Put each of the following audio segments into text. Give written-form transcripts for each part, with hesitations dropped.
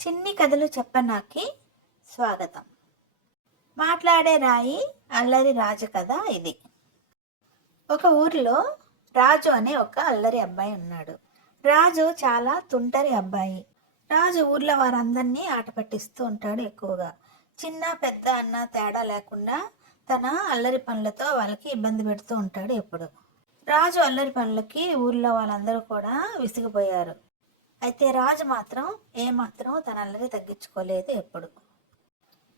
చిన్ని కథలు చెప్పనాకి స్వాగతం. మాట్లాడే రాయి అల్లరి రాజు కథ ఇది. ఒక ఊరిలో రాజు అనే ఒక అల్లరి అబ్బాయి ఉన్నాడు. రాజు చాలా తుంటరి అబ్బాయి. రాజు ఊర్లో వారందరినీ ఆట పట్టిస్తూ ఉంటాడు ఎక్కువగా. చిన్న పెద్ద అన్న తేడా లేకుండా తన అల్లరి పనులతో వాళ్ళకి ఇబ్బంది పెడుతూ ఉంటాడు ఎప్పుడు. రాజు అల్లరి పనులకి ఊర్లో వాళ్ళందరూ కూడా విసిగిపోయారు. అయితే రాజు మాత్రం ఏమాత్రం తన అల్లరి తగ్గించుకోలేదు ఎప్పుడు.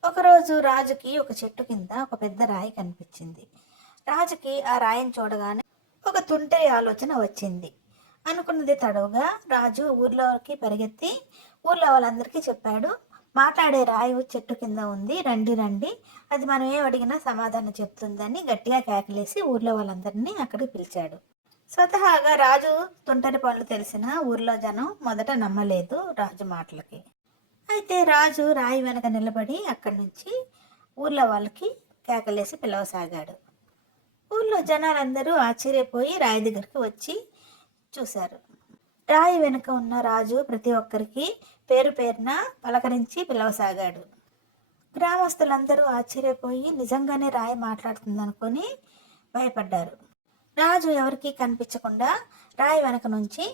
ఒకరోజు రాజుకి ఒక చెట్టు కింద ఒక పెద్ద రాయి కనిపించింది. రాజుకి ఆ రాయిని చూడగానే ఒక తుంటరి ఆలోచన వచ్చింది. అనుకున్నది తడవుగా రాజు ఊర్లోకి పరిగెత్తి ఊర్లో వాళ్ళందరికీ చెప్పాడు, మాట్లాడే రాయి చెట్టు కింద ఉంది, రండి రండి, అది మనం ఏం అడిగినా సమాధానం చెప్తుందని గట్టిగా కేకలేసి ఊర్లో వాళ్ళందరినీ అక్కడికి పిలిచాడు. స్వతహాగా రాజు తుంటరి పనులు తెలిసిన ఊర్లో జనం మొదట నమ్మలేదు రాజు మాటలకి. అయితే రాజు రాయి వెనక నిలబడి అక్కడి నుంచి ఊర్లో వాళ్ళకి కేకలేసి పిలవసాగాడు. ఊర్లో జనాలందరూ ఆశ్చర్యపోయి రాయి దగ్గరికి వచ్చి చూశారు. రాయి వెనుక ఉన్న రాజు ప్రతి ఒక్కరికి పేరు పేరున పలకరించి పిలవసాగాడు. గ్రామస్తులందరూ ఆశ్చర్యపోయి నిజంగానే రాయి మాట్లాడుతుందనుకొని భయపడ్డారు. రాజు ఎవరికీ కనిపించకుండా రాయి వెనక నుంచి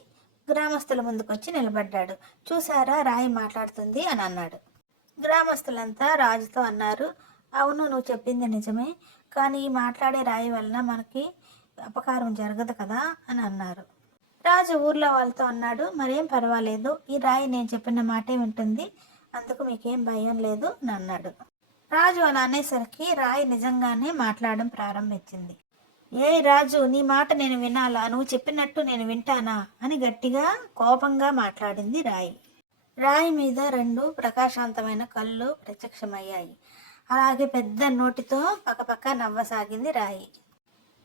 గ్రామస్తుల ముందుకొచ్చి నిలబడ్డాడు. చూసారా, రాయి మాట్లాడుతుంది అని అన్నాడు. గ్రామస్తులంతా రాజుతో అన్నారు, అవును, నువ్వు చెప్పింది నిజమే, కానీ ఈ మాట్లాడే రాయి వలన మనకి అపకారం జరగదు కదా అని అన్నారు. రాజు ఊర్లో వాళ్ళతో అన్నాడు, మరేం పర్వాలేదు, ఈ రాయి నేను చెప్పిన మాటే వింటుంది, అందుకు మీకేం భయం లేదు అని అన్నాడు. రాజు అలా అనేసరికి రాయి నిజంగానే మాట్లాడడం ప్రారంభించింది. ఏ రాజు, నీ మాట నేను వినాలా? నువ్వు చెప్పినట్టు నేను వింటానా అని గట్టిగా కోపంగా మాట్లాడింది రాయి. రాయి మీద రెండు ప్రకాశవంతమైన కళ్ళు ప్రత్యక్షమయ్యాయి. అలాగే పెద్ద నోటితో పక్కపక్క నవ్వసాగింది రాయి.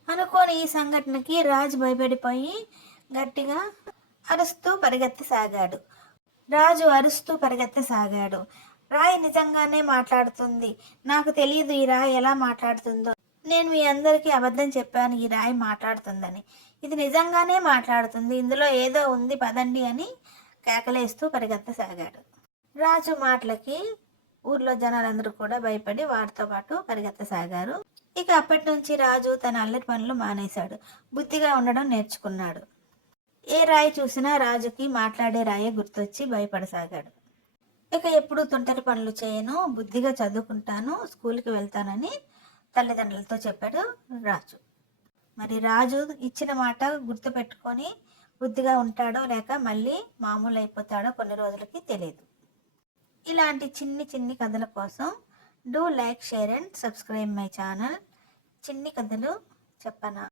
అనుకోని ఈ సంఘటనకి రాజు భయపడిపోయి గట్టిగా అరుస్తూ పరిగెత్తసాగాడు. రాయి నిజంగానే మాట్లాడుతుంది. నాకు తెలియదు ఈ రాయి ఎలా మాట్లాడుతుందో. నేను మీ అందరికీ అబద్ధం చెప్పాను ఈ రాయి మాట్లాడుతుందని. ఇది నిజంగానే మాట్లాడుతుంది, ఇందులో ఏదో ఉంది, పదండి అని కేకలేస్తూ పరిగెత్తసాగాడు. రాజు మాటలకి ఊర్లో జనాలందరూ కూడా భయపడి వారితో పాటు పరిగెత్తసాగారు. ఇక అప్పటి నుంచి రాజు తన అల్లరి పనులు మానేశాడు. బుద్ధిగా ఉండడం నేర్చుకున్నాడు. ఏ రాయి చూసినా రాజుకి మాట్లాడే రాయే గుర్తొచ్చి భయపడసాగాడు. ఇక ఎప్పుడు తుంటరి పనులు చేయను, బుద్ధిగా చదువుకుంటాను, స్కూల్కి వెళ్తానని తల్లిదండ్రులతో చెప్పాడు రాజు. మరి రాజు ఇచ్చిన మాట గుర్తుపెట్టుకొని బుద్ధిగా ఉంటాడో లేక మళ్ళీ మామూలు అయిపోతాడో కొన్ని రోజులకి తెలియదు. ఇలాంటి చిన్ని చిన్ని కథల కోసం do like, share and subscribe my channel చిన్ని కథలు చెప్పనా.